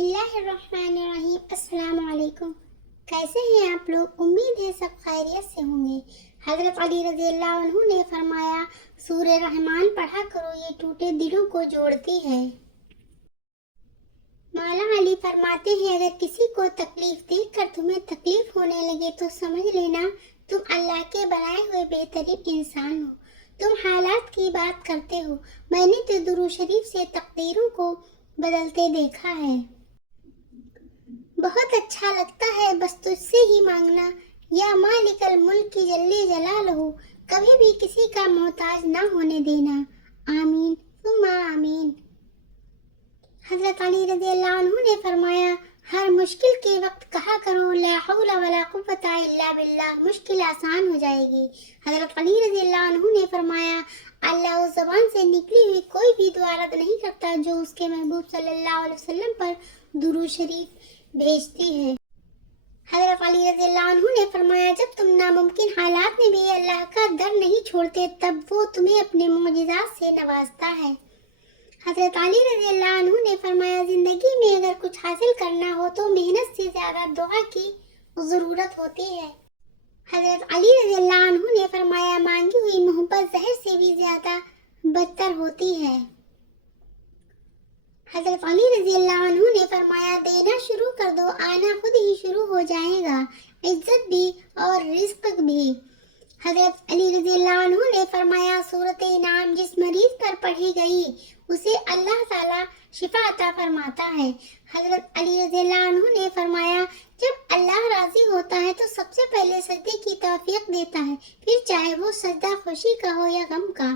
اللہ الرحمن الرحیم۔ السلام علیکم، کیسے ہیں آپ لوگ؟ امید ہے سب خیریت سے ہوں گے۔ حضرت علی رضی اللہ عنہ نے فرمایا، سورہ رحمان پڑھا کرو، یہ ٹوٹے دلوں کو جوڑتی ہے۔ مولا علی فرماتے ہیں، اگر کسی کو تکلیف دیکھ کر تمہیں تکلیف ہونے لگے تو سمجھ لینا تم اللہ کے بنائے ہوئے بہترین انسان ہو، تم حالات کی بات کرتے ہو، میں نے تو درود شریف سے تقدیروں کو بدلتے دیکھا ہے۔ بہت اچھا لگتا ہے بس تجھ سے ہی مانگنا، یا مالک الملک جل جلالہ، کبھی بھی کسی کا محتاج نہ ہونے دینا، آمین ثم آمین۔ حضرت علی رضی اللہ عنہ نے فرمایا، ہر مشکل کے وقت کہا کرو لا حول ولا قوت الا باللہ، مشکل آسان ہو جائے گی۔ حضرت علی رضی اللہ عنہ نے فرمایا، اللہ اس زبان سے نکلی ہوئی کوئی بھی دعا رد نہیں کرتا جو اس کے محبوب صلی اللہ علیہ وسلم پر درود شریف بھیجتی ہے۔ حضرت علی رضی اللہ عنہ نے فرمایا، جب تم ناممکن حالات میں بھی اللہ کا در نہیں چھوڑتے تب وہ تمہیں اپنے معجزات سے نوازتا ہے۔ حضرت علی رضی اللہ عنہ نے فرمایا، زندگی میں اگر کچھ حاصل کرنا ہو تو محنت سے زیادہ دعا کی ضرورت ہوتی ہے۔ حضرت علی رضی اللہ عنہ نے فرمایا، مانگی ہوئی محبت زہر سے بھی زیادہ بدتر ہوتی ہے۔ حضرت علی رضی اللہ عنہ نے فرمایا، دینا شروع کر دو، آنا خود ہی شروع ہو جائے گا، عزت بھی اور رزق بھی۔ حضرت علی رضی اللہ عنہ نے فرمایا، سورۃ انعام جس مریض پر پڑھی گئی اسے اللہ تعالی شفا عطا فرماتا ہے۔ حضرت علی رضی اللہ عنہ نے فرمایا، جب اللہ راضی ہوتا ہے تو سب سے پہلے سجدے کی توفیق دیتا ہے، پھر چاہے وہ سجدہ خوشی کا ہو یا غم کا۔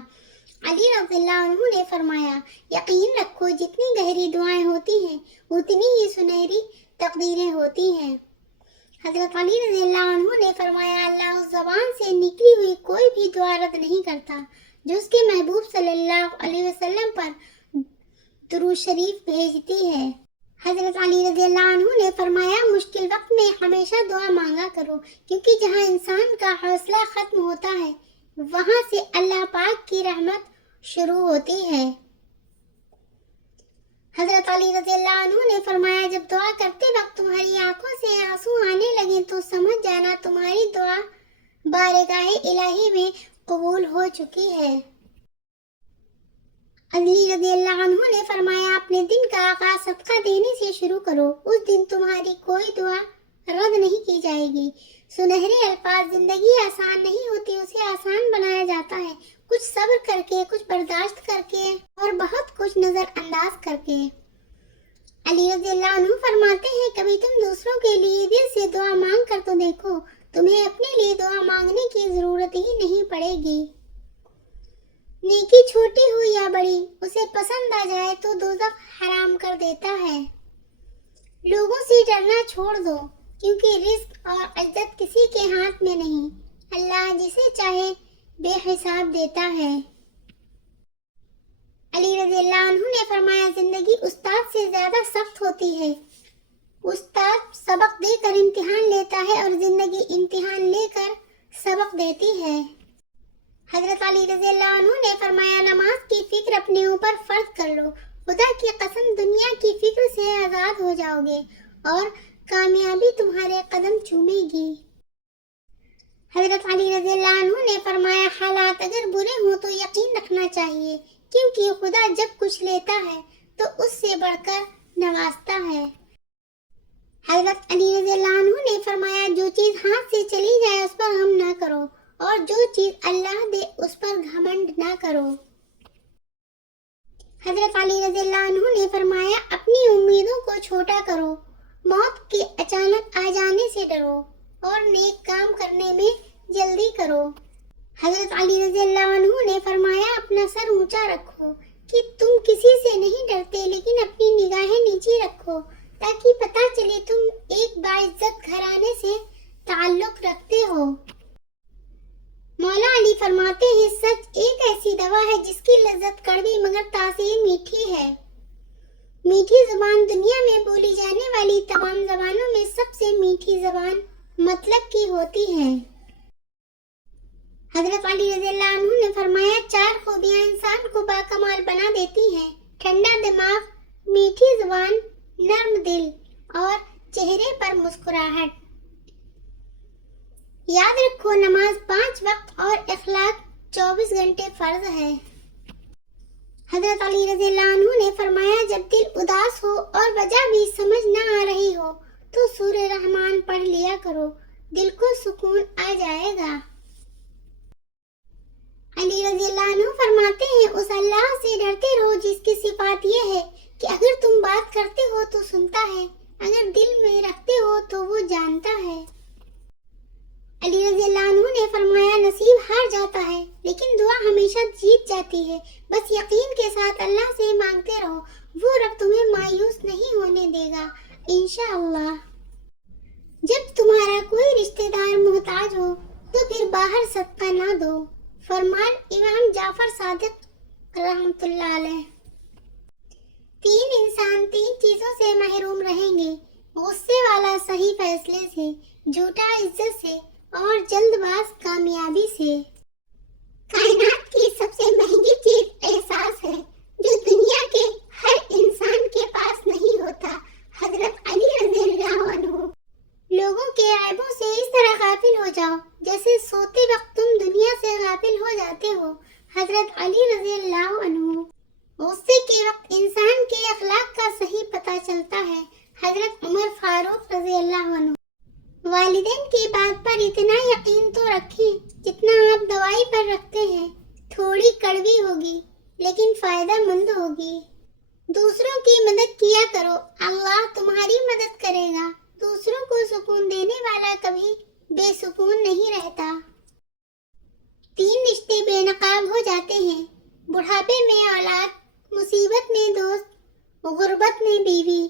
علی رضی اللہ عنہ نے فرمایا، یقین رکھو جتنی گہری دعائیں ہوتی ہیں اتنی ہی سنہری تقدیریں ہوتی ہیں۔ حضرت علی رضی اللہ عنہ نے فرمایا، اللہ اس زبان سے نکلی ہوئی کوئی بھی دعا رد نہیں کرتا جو اس کے محبوب صلی اللہ علیہ وسلم پر درود شریف بھیجتی ہے۔ حضرت علی رضی اللہ عنہ نے فرمایا، مشکل وقت میں ہمیشہ دعا مانگا کرو، کیونکہ جہاں انسان کا حوصلہ ختم ہوتا ہے وہاں سے اللہ پاک کی رحمت شروع ہوتی ہے۔ حضرت علی رضی اللہ عنہ نے فرمایا، جب دعا کرتے وقت تمہاری آنکھوں سے آنسو آنے لگیں تو سمجھ جانا تمہاری دعا بارگاہ الہی میں قبول ہو چکی ہے۔ علی رضی اللہ عنہ نے فرمایا، اپنے دن کا آغاز صدقہ دینے سے شروع کرو، اس دن تمہاری کوئی دعا رد نہیں کی جائے گی۔ سنہرے الفاظ، زندگی آسان نہیں ہوتی، اسے آسان بنایا جاتا ہے، کچھ صبر کر کے، کچھ برداشت کر کے اور بہت کچھ نظر انداز کر کے۔ علی رضی اللہ عنہ فرماتے ہیں، کبھی تم دوسروں کے لیے دل سے دعا مانگ کر تو دیکھو، تمہیں اپنے لیے دعا مانگنے کی ضرورت ہی نہیں پڑے گی۔ نیکی چھوٹی ہو یا بڑی، اسے پسند آ جائے تو دوزخ حرام کر دیتا ہے۔ لوگوں سے ڈرنا چھوڑ دو، کیونکہ رزق اور عزت کسی کے ہاتھ میں نہیں، اللہ جسے چاہے بے حساب دیتا ہے۔ علی رضی اللہ عنہ نے فرمایا، زندگی استاد سے زیادہ سخت ہوتی ہے، استاد سبق دے کر امتحان لیتا ہے اور زندگی امتحان لے کر سبق دیتی ہے۔ حضرت علی رضی اللہ عنہ نے فرمایا، نماز کی فکر اپنے اوپر فرض کر لو، خدا کی قسم دنیا کی فکر سے آزاد ہو جاؤ گے اور کامیابی تمہارے قدم چومے گی۔ حضرت علی رضی اللہ عنہ نے فرمایا، حالات اگر برے ہوں تو یقین رکھنا چاہیے، کیونکہ خدا جب کچھ لیتا ہے تو اس سے بڑھ کر نوازتا ہے۔ حضرت علی رضی اللہ عنہ نے فرمایا، جو چیز ہاتھ سے چلی جائے اس پر غم نہ کرو، اور جو چیز اللہ دے اس پر گھمنڈ نہ کرو۔ حضرت علی رضی اللہ عنہ نے فرمایا، اپنی امیدوں کو چھوٹا کرو، موت کے اچانک آ جانے سے ڈرو اور نیک کام کرنے میں جلدی کرو۔ حضرت علی رضی اللہ عنہ نے فرمایا، اپنا سر اونچا رکھو کہ تم کسی سے نہیں ڈرتے، لیکن اپنی نگاہیں نیچی رکھو تاکہ پتہ چلے تم ایک باعزت گھرانے سے تعلق رکھتے ہو۔ مولا علی فرماتے ہیں، سچ ایک ایسی دوا ہے جس کی لذت کڑوی مگر تاثیر میٹھی ہے۔ میٹھی زبان دنیا میں بولی جانے والی تمام زبانوں میں سب سے میٹھی زبان مطلب کی ہوتی ہے۔ حضرت علی رضی اللہ عنہ نے فرمایا، چار خوبیاں انسان کو باکمال بنا دیتی ہیں: ٹھنڈا دماغ، میٹھی زبان، نرم دل اور چہرے پر مسکراہٹ۔ یاد رکھو نماز 5 وقت اور اخلاق 24 گھنٹے فرض ہے۔ حضرت علی رضی اللہ عنہ نے فرمایا جب دل اداس ہو اور وجہ بھی سمجھ نہ آ رہی ہو تو سورہ رحمان پڑھ لیا کرو، دل کو سکون آ جائے گا۔ علی رضی اللہ عنہ فرماتے ہیں اس اللہ سے ڈرتے رہو جس کی صفات یہ ہے کہ اگر تم بات کرتے ہو تو سنتا ہے، اگر دل میں رکھتے ہو تو وہ جانتا ہے۔ علی رضی اللہ عنہ نے فرمایا نصیب ہار جاتا ہے لیکن دعا ہمیشہ جیت جاتی ہے، بس یقین کے ساتھ اللہ سے مانگتے رہو، وہ رب تمہیں مایوس نہیں ہونے دے گا انشاءاللہ۔ جب تمہارا کوئی رشتہ دار محتاج ہو تو پھر باہر صدقہ نہ دو، فرمان امام جعفر صادق رحمۃ اللہ علیہ۔ 3 انسان 3 چیزوں سے محروم رہیں گے: غصے والا صحیح فیصلے سے، جھوٹا عزت سے اور جلد باز کامیابی سے۔ کائنات کی سب سے مہنگی چیز احساس ہے جو دنیا کے ہر انسان کے پاس نہیں ہوتا۔ حضرت علی رضی اللہ عنہ۔ لوگوں کے عیبوں سے اس طرح غافل ہو جاؤ جیسے سوتے وقت تم دنیا سے غافل ہو جاتے ہو۔ حضرت علی رضی اللہ عنہ۔ غصے کے وقت انسان کے اخلاق کا صحیح پتہ چلتا ہے۔ حضرت عمر فاروق رضی اللہ عنہ۔ والدین کی بات پر اتنا یقین تو رکھیں جتنا آپ دوائی پر رکھتے ہیں، تھوڑی کڑوی ہوگی لیکن فائدہ مند ہوگی۔ دوسروں کی مدد کیا کرو، اللہ تمہاری مدد کرے گا۔ دوسروں کو سکون دینے والا کبھی بے سکون نہیں رہتا۔ 3 رشتے بے نقاب ہو جاتے ہیں: بڑھاپے میں اولاد، مصیبت میں دوست، غربت میں بیوی۔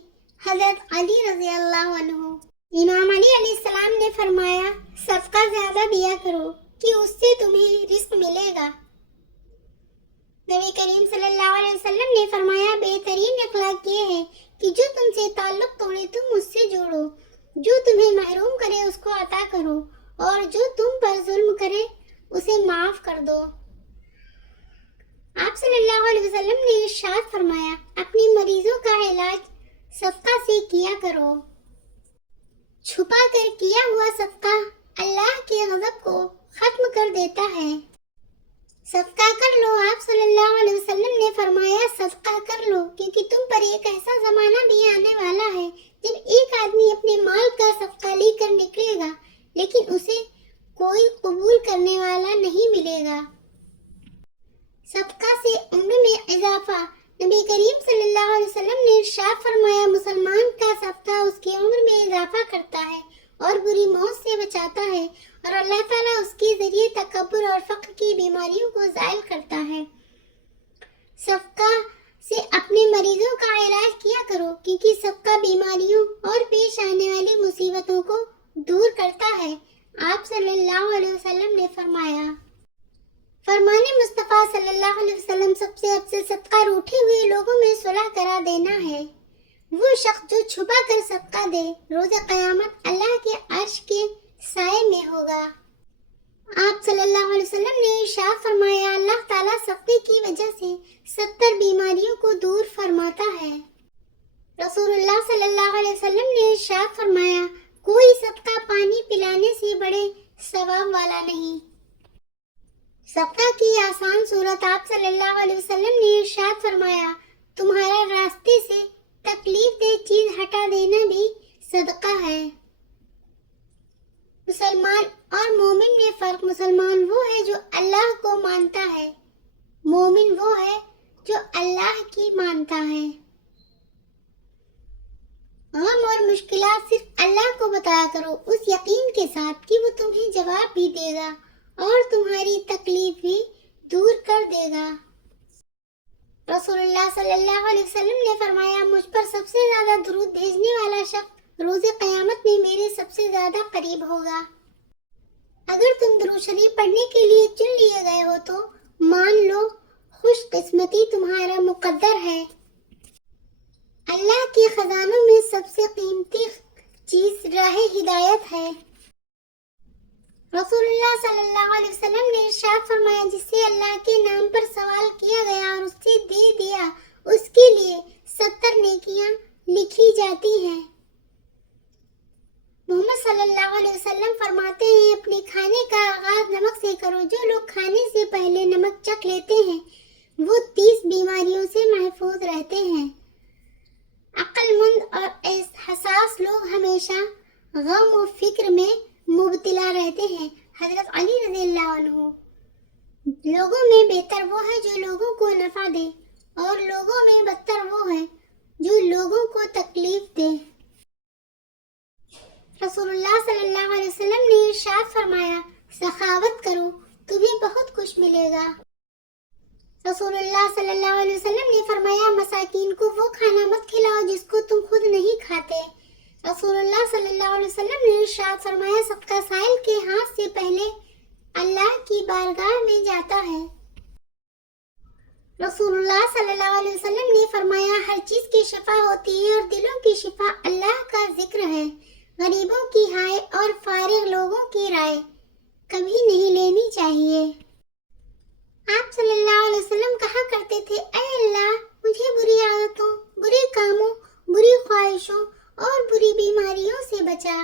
حضرت علی رضی اللہ عنہ۔ امام علی علیہ السلام نے فرمایا صدقہ زیادہ دیا کرو کہ اس سے تمہیں رزق ملے گا۔ نبی کریم صلی اللہ علیہ وسلم نے فرمایا بہترین اخلاق یہ ہے کہ جو تم سے تعلق توڑے تم اس سے جوڑو، جو تمہیں محروم کرے اس کو عطا کرو اور جو تم پر ظلم کرے اسے معاف کر دو۔ آپ صلی اللہ علیہ وسلم نے ارشاد فرمایا اپنی مریضوں کا علاج صدقہ سے کیا کرو۔ چھپا کر کیا ہوا صدقہ اللہ کے غضب کو ختم کر دیتا ہے۔ صدقہ کر لو، آپ صلی اللہ علیہ وسلم نے فرمایا صدقہ کر لو کیونکہ تم پر ایک ایسا زمانہ بھی آنے والا ہے جب ایک آدمی اپنے مال کا صدقہ لے کر نکلے گا لیکن اسے کوئی قبول کرنے والا نہیں ملے گا۔ صدقہ سے عمر میں اضافہ۔ نبی کریم صلی اللہ علیہ وسلم نے ارشاد فرمایا مسلمان کا صدقہ اس کی عمر میں اضافہ کرتا ہے اور بری موت سے بچاتا ہے اور اللہ تعالیٰ اس کے ذریعے تکبر اور فقر کی بیماریوں کو زائل کرتا ہے۔ صدقہ سے اپنے مریضوں کا علاج کیا کرو کیونکہ صدقہ بیماریوں اور پیش آنے والی مصیبتوں کو دور کرتا ہے۔ آپ صلی اللہ علیہ وسلم نے فرمایا فرمان مصطفیٰ صلی اللہ علیہ وسلم سب سے افضل صدقہ روٹھے ہوئے لوگوں میں صلح کرا دینا ہے۔ وہ شخص جو چھپا کر صدقہ دے روز قیامت اللہ کے عرش کے سائے میں ہوگا۔ آپ صلی اللہ علیہ وسلم نے ارشاد فرمایا اللہ تعالیٰ صدقے کی وجہ سے 70 بیماریوں کو دور فرماتا ہے۔ رسول اللہ صلی اللہ علیہ وسلم نے ارشاد فرمایا کوئی صدقہ پانی پلانے سے بڑے ثواب والا نہیں۔ صدقہ کی آسان صورت۔ آپ صلی اللہ علیہ وسلم نے ارشاد فرمایا تمہارا راستے سے تکلیف دہ چیز ہٹا دینا بھی صدقہ ہے۔ مسلمان اور مومن میں فرق۔ مسلمان وہ ہے جو اللہ کو مانتا ہے، مومن وہ ہے جو اللہ کی مانتا ہے۔ غم اور مشکلات صرف اللہ کو بتایا کرو اس یقین کے ساتھ کہ وہ تمہیں جواب بھی دے گا اور تمہاری تکلیف بھی دور کر دے گا۔ رسول اللہ صلی اللہ علیہ وسلم نے فرمایا مجھ پر سب سے زیادہ درود بھیجنے والا شخص روز قیامت میں میرے سب سے زیادہ قریب ہوگا۔ اگر تم درود شریف پڑھنے کے لیے چن لیے گئے ہو تو مان لو خوش قسمتی تمہارا مقدر ہے۔ اللہ کے خزانوں میں سب سے قیمتی چیز راہ ہدایت ہے۔ رسول اللہ صلی اللہ علیہ وسلم نے ارشاد فرمایا جس سے اللہ کے نام پر سوال کیا گیا اور اس سے دے دیا اس کے لیے 70 نیکیاں لکھی جاتی ہیں۔ محمد صلی اللہ علیہ وسلم فرماتے ہیں اپنے کھانے کا آغاز نمک سے کرو۔ جو لوگ کھانے سے پہلے نمک چکھ لیتے ہیں وہ 30 بیماریوں سے محفوظ رہتے ہیں۔ عقل مند اور حساس لوگ ہمیشہ غم و فکر میں مبتلا رہتے ہیں۔ حضرت علی رضی اللہ عنہ لوگوں میں بہتر وہ ہے جو لوگوں کو نفع دے اور لوگوں میں بدتر وہ ہے جو لوگوں کو تکلیف دے۔ رسول اللہ صلی اللہ علیہ وسلم نے ارشاد فرمایا سخاوت کرو تمہیں بہت کچھ ملے گا۔ رسول اللہ صلی اللہ علیہ وسلم نے فرمایا مساکین کو وہ کھانا مت کھلاؤ جس کو تم خود نہیں کھاتے۔ رسول اللہ صلی اللہ علیہ وسلم نے ارشاد فرمایا صدقہ سائل کے ہاتھ سے پہلے اللہ کی بارگاہ میں جاتا ہے۔ رسول اللہ صلی اللہ علیہ وسلم نے فرمایا ہر چیز کی شفا ہوتی ہے اور دلوں کی شفا اللہ کا ذکر ہے۔ غریبوں کی ہائے اور فارغ لوگوں کی رائے کبھی نہیں لینی چاہیے۔ آپ صلی اللہ علیہ وسلم کہا کرتے تھے اے اللہ مجھے بری عادتوں، برے کاموں، بری خواہشوں اور بری بیماریوں سے بچا۔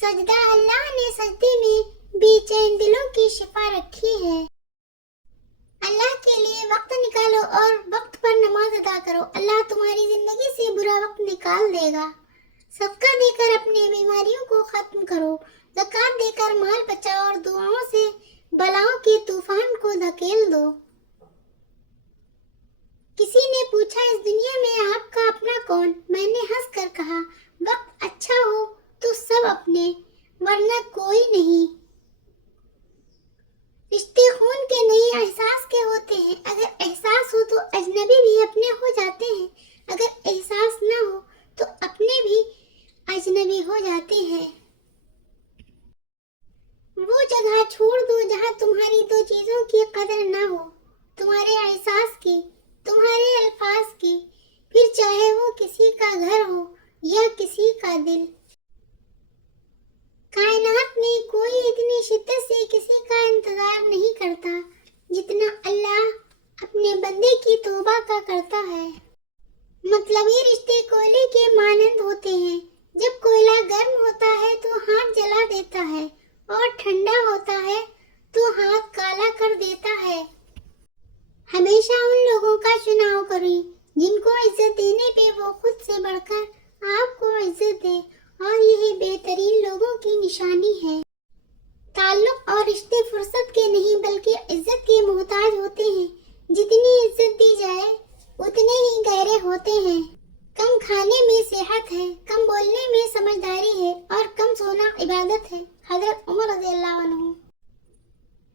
سجدہ اللہ نے سجدے میں بے چین دلوں کی شفا رکھی ہے۔ اللہ کے لیے وقت نکالو اور وقت پر نماز ادا کرو، اللہ تمہاری زندگی سے برا وقت نکال دے گا۔ صدقہ دے کر اپنے بیماریوں کو ختم کرو، زکوٰۃ دے کر مال بچاؤ اور دعاؤں سے بلاؤں کے طوفان کو دھکیل دو۔ کسی نے پوچھا اس دنیا میں آپ کا اپنا کون؟ میں نے ہنس کر کہا وقت اچھا ہو تو سب اپنے ورنہ کوئی نہیں۔ رشتے خون کے نہیں احساس کے ہوتے ہیں، اگر احساس ہو تو اجنبی بھی اپنے ہو جاتے ہیں، اگر احساس نہ ہو تو اپنے بھی اجنبی ہو جاتے ہیں۔ وہ جگہ چھوڑ دو جہاں تمہاری دو چیزوں کی قدر نہ ہو، تمہارے احساس کی، تمہارے الفاظ کی، پھر چاہے وہ کسی کا گھر ہو یا کسی کا دل۔ کائنات میں کوئی اتنی شدت سے کسی کا انتظار نہیں کرتا جتنا اللہ اپنے بندے کی توبہ کا کرتا ہے۔ مطلبی رشتے کوئلے کے مانند ہوتے ہیں، جب کوئلہ گرم ہوتا ہے تو ہاتھ جلا دیتا ہے اور ٹھنڈا ہوتا ہے تو ہاتھ کالا کر دیتا ہے۔ ہمیشہ ان لوگوں کا چناؤ کریں جن کو عزت دینے پہ وہ خود سے بڑھ کر آپ کو عزت دے، اور یہی بہترین لوگوں کی نشانی ہے۔ تعلق اور رشتے فرصت کے نہیں بلکہ عزت کے محتاج ہوتے ہیں۔ جتنی عزت دی جائے اتنے ہی گہرے ہوتے ہیں۔ کم کھانے میں صحت ہے، کم بولنے میں سمجھداری ہے اور کم سونا عبادت ہے۔ حضرت عمر رضی اللہ عنہ۔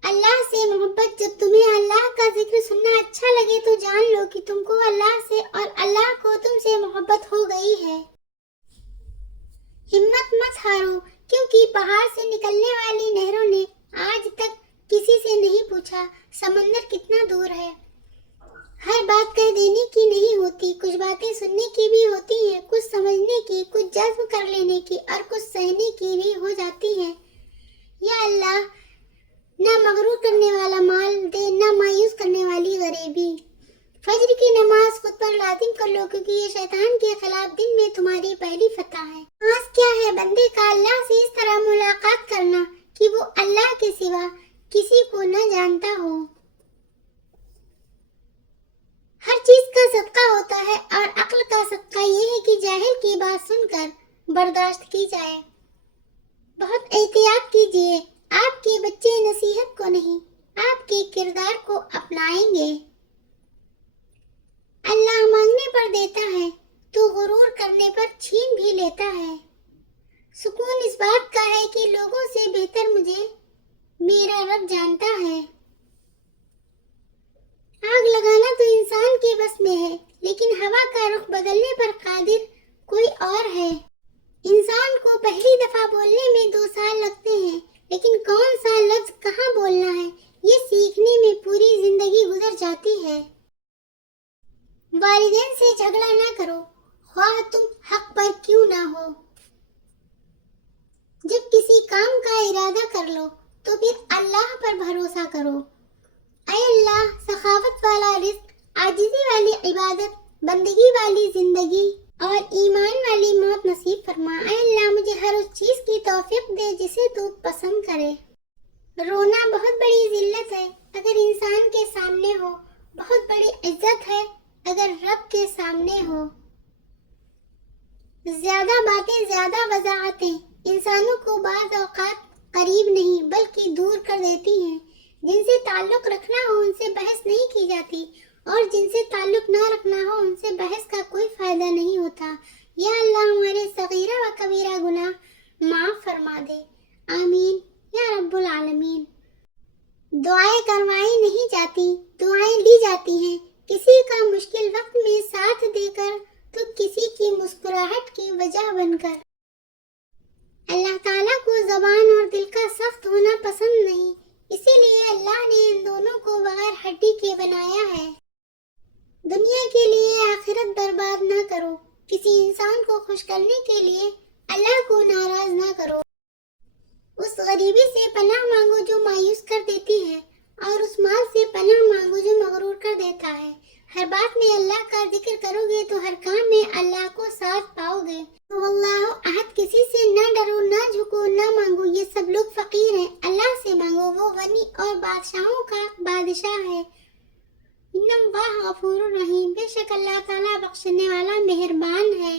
اللہ سے محبت، جب تمہیں اللہ کا ذکر سننا اچھا لگے تو جان لو کہ تم کو اللہ سے اور اللہ کو تم سے محبت ہو گئی ہے۔ ہمت مت ہارو، کیونکہ پہاڑ سے نکلنے والی نہروں نے آج تک کسی سے نہیں پوچھا سمندر کتنا دور ہے۔ ہر بات کہہ دینے کی نہیں ہوتی، کچھ باتیں سننے کی بھی ہوتی ہیں، کچھ سمجھنے کی، کچھ جذب کر لینے کی اور کچھ سہنے کی بھی ہو جاتی ہیں۔ یا اللہ نہ مغرور کرنے والا مال دے، نہ مایوس کرنے والی غریبی۔ فجر کی نماز خود پر لازم کر لو، کیونکہ یہ شیطان کے خلاف دن میں تمہاری پہلی فتح ہے۔ آس کیا ہے بندے کا اللہ سے اس طرح ملاقات کرنا کہ وہ اللہ کے سوا کسی کو نہ جانتا ہو۔ ہر چیز کا صدقہ ہوتا ہے اور عقل کا صدقہ یہ ہے کہ جاہل کی بات سن کر برداشت کی جائے۔ بہت احتیاط کیجیے، آپ کے بچے نصیحت کو نہیں، آپ کے کردار کو اپنائیں گے۔ اللہ مانگنے پر دیتا ہے تو غرور کرنے پر چھین بھی لیتا ہے۔ سکون اس بات کا ہے کہ لوگوں سے بہتر مجھے میرا رب جانتا ہے۔ آگ لگانا تو انسان کے بس میں ہے، لیکن ہوا کا رخ بدلنے پر قادر کوئی اور ہے۔ انسان کو پہلی دفعہ بولنے میں 2 سال لگتے ہیں، لیکن کون سا لفظ کہاں بولنا ہے یہ سیکھنے میں پوری زندگی گزر جاتی ہے۔ والدین سے جھگڑا نہ کرو، خواہ تم حق پر کیوں نہ ہو۔ جب کسی کام کا ارادہ کر لو تو پھر اللہ پر بھروسہ کرو۔ اے اللہ، سخاوت والا رزق، عاجزی والی عبادت بندگی والی زندگی اور ایمان والی موت نصیب فرما۔ اے اللہ مجھے ہر اس چیز کی توفیق دے جسے تو پسند کرے۔ رونا بہت بڑی ذلت ہے اگر انسان کے سامنے ہو، بہت بڑی عزت ہے اگر رب کے سامنے ہو۔ زیادہ باتیں، زیادہ وضاحتیں انسانوں کو بعض اوقات قریب نہیں بلکہ دور کر دیتی ہیں۔ جن سے تعلق رکھنا ہو ان سے بحث نہیں کی جاتی، اور جن سے تعلق نہ رکھنا ہو ان سے بحث کا کوئی فائدہ نہیں ہوتا۔ یا اللہ ہمارے صغیرہ و کبیرہ گناہ معاف فرما دے، آمین یا رب العالمین۔ دعائیں کروائی نہیں جاتی، دعائیں لی جاتی ہیں۔ کسی کا مشکل وقت میں ساتھ دے کر تو کسی کی مسکراہٹ کی وجہ بن کر۔ اللہ تعالیٰ کو زبان اور دل کا سخت ہونا پسند نہیں، اسی لیے اللہ نے ان دونوں کو بغیر ہڈی کے بنایا ہے۔ دنیا کے لیے آخرت برباد نہ کرو، کسی انسان کو خوش کرنے کے لیے اللہ کو ناراض نہ کرو۔ اس غریبی سے پناہ مانگو جو مایوس کر دیتی ہے، اور اس مال سے پناہ مانگو جو مغرور کر دیتا ہے۔ ہر بات میں اللہ کا ذکر کرو گے تو ہر کام میں اللہ کو ساتھ پاؤ گے۔ واللہ احد، کسی سے نہ ڈرو، نہ جھکو، نہ مانگو، یہ سب لوگ فقیر ہیں، اللہ سے مانگو، وہ غنی اور بادشاہوں کا بادشاہ ہے۔ ان اللہ غفور رحیم، بے شک اللہ تعالیٰ بخشنے والا مہربان ہے۔